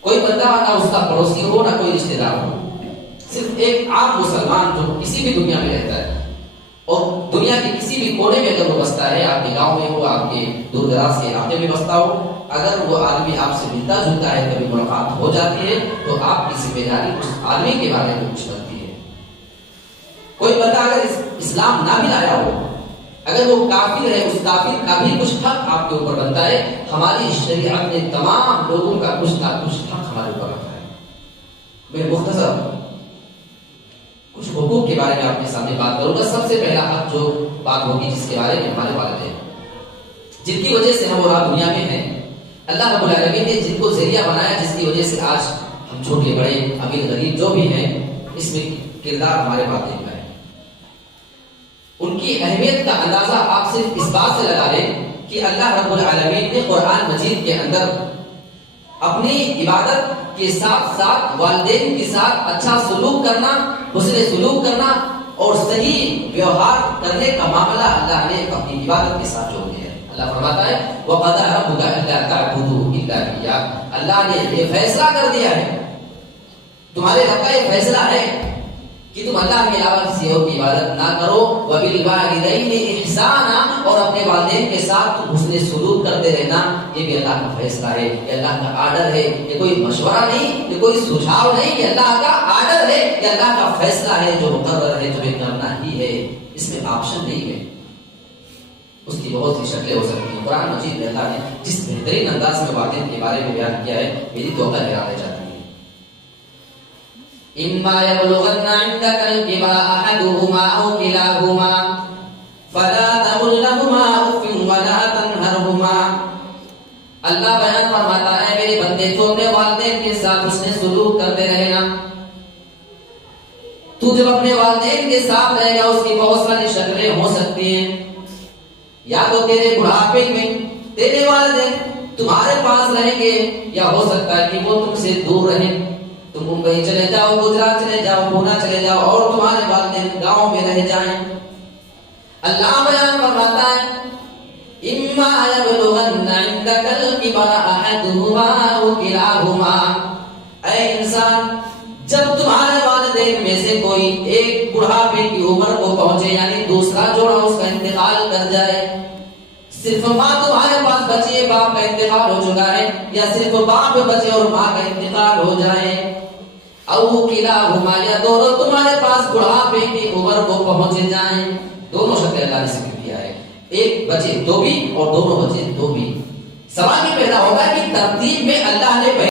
کوئی بندہ نہ اس کا پڑوسی ہو نہ کوئی رشتہ دار ہو، صرف ایک عام مسلمان جو کسی بھی دنیا میں رہتا ہے اور دنیا کے کسی بھی کونے میں اگر وہ بستا ہے، آپ کے گاؤں میں ہو، آپ کے دور دراز کے علاقے میں بستا ہو، اگر وہ آدمی آپ سے ملتا جلتا ہے، کبھی ملاقات ہو جاتی ہے تو آپ کی ذمہ داری اس آدمی کے بارے میں کچھ بنتی ہے۔ کوئی بندہ اگر اسلام نہ بھی لایا ہو، اگر وہ کافر ہے، اس کافر کا بھی کچھ حق آپ کے اوپر بنتا ہے۔ ہماری شریعت نے تمام لوگوں کا کچھ نہ کچھ حق ہمارے اوپر رکھا ہے۔ میں مختصر کچھ حقوق کے بارے میں آپ کے سامنے بات کروں گا۔ سب سے پہلا حق جو بات ہوگی جس کے بارے میں ہمارے والدین، جن کی وجہ سے ہم اور آپ دنیا میں ہیں، اللہ رب العالمین نے جن کو ذریعہ بنایا، جس کی وجہ سے آج ہم چھوٹے بڑے امیر غریب جو بھی ہیں، اس میں کردار ہمارے والدین کا ہے۔ ان کی اہمیت کا اندازہ آپ صرف اس بات سے لگا لیں کہ اللہ رب العالمین نے قرآن مجید کے اندر اپنی عبادت کے ساتھ ساتھ والدین کے ساتھ اچھا سلوک کرنا، حسن سلوک کرنا اور صحیح ویوہار کرنے کا معاملہ اللہ نے اپنی عبادت کے ساتھ جوڑ دیا ہے۔ اللہ فرماتا ہے وَقَضَىٰ رَبُّكَ أَلَّا تَعْبُدُوا إِلَّا إِيَّاهُ، اللہ نے یہ فیصلہ کر دیا ہے، تمہارے رب کا یہ فیصلہ ہے کہ تم اللہ کے علاوہ کسی اور کی عبادت نہ کرو، وَبِالْوَالِدَيْنِ إِحْسَانًا، اور اپنے والدین کے ساتھ تم حسن سلوک کرتے رہنا۔ یہ بھی اللہ کا فیصلہ ہے، یہ اللہ کا آرڈر ہے، یہ کوئی مشورہ نہیں، یہ کوئی سجھاؤ نہیں، یہ اللہ کا آرڈر ہے، یہ اللہ کا فیصلہ ہے جو مقرر ہے، تمہیں کرنا ہی ہے، اس میں آپشن نہیں ہے۔ اس کی بہت سی شکلیں ہو سکتی ہیں۔ قرآن مجید میں اللہ نے جس بہترین انداز میں والدین کے بارے میں بیان کیا ہے، میری توقع حیران رہ جاتی ہے۔ إِمَّا يَبْلُغَنَّ عِندَكَ الْكِبَرَ أَحَدُهُمَا أَوْ كِلَاهُمَا فَلَا تَقُل لَّهُمَا أُفٍّ وَلَا تَنْهَرْهُمَا، اللہ بیان فرماتا ہے میرے بندے تو اپنے والدین کے ساتھ حسن سلوک کرتے رہنا۔ تو جب اپنے والدین کے ساتھ رہے گا، اس کی بہت ساری شکلیں ہو سکتی ہیں، یا تو تیرے بڑھاپے میں تیرے والدین تمہارے پاس رہیں گے، یا ہو سکتا ہے کہ وہ تم سے دور رہیں، تم ممبئی چلے جاؤ، گجرات چلے جاؤ، پونا چلے جاؤ اور تمہارے والدین گاؤں میں رہ جائیں۔ اللہ بیان فرماتا ہے اِمَّا يَبْلُغَنَّ عِندَكَ الْكِبَرَ أَحَدُهُمَا أَوْ كِلَاهُمَا، اے انسان جب تمہارے والدین میں سے کوئی ایک بڑھاپے کی عمر کو پہنچے، یعنی دوسرا جوڑا اس کا انتقال کر جائے، صرف ماں تمہارے پاس بچی ہے، باپ کا انتقال ہو چکا ہے، یا صرف باپ بچے اور ماں کا انتقال ہو جائے، او کلاہما، یا دونوں تمہارے پاس بڑھاپے کی عمر کو پہنچ جائیں۔ دونوں شکل اللہ نے ذکر کیا ہے، ایک بچے دو بھی اور دونوں بچے دو بھی۔ سوال یہ پیدا ہوگا کہ ترتیب میں اللہ نے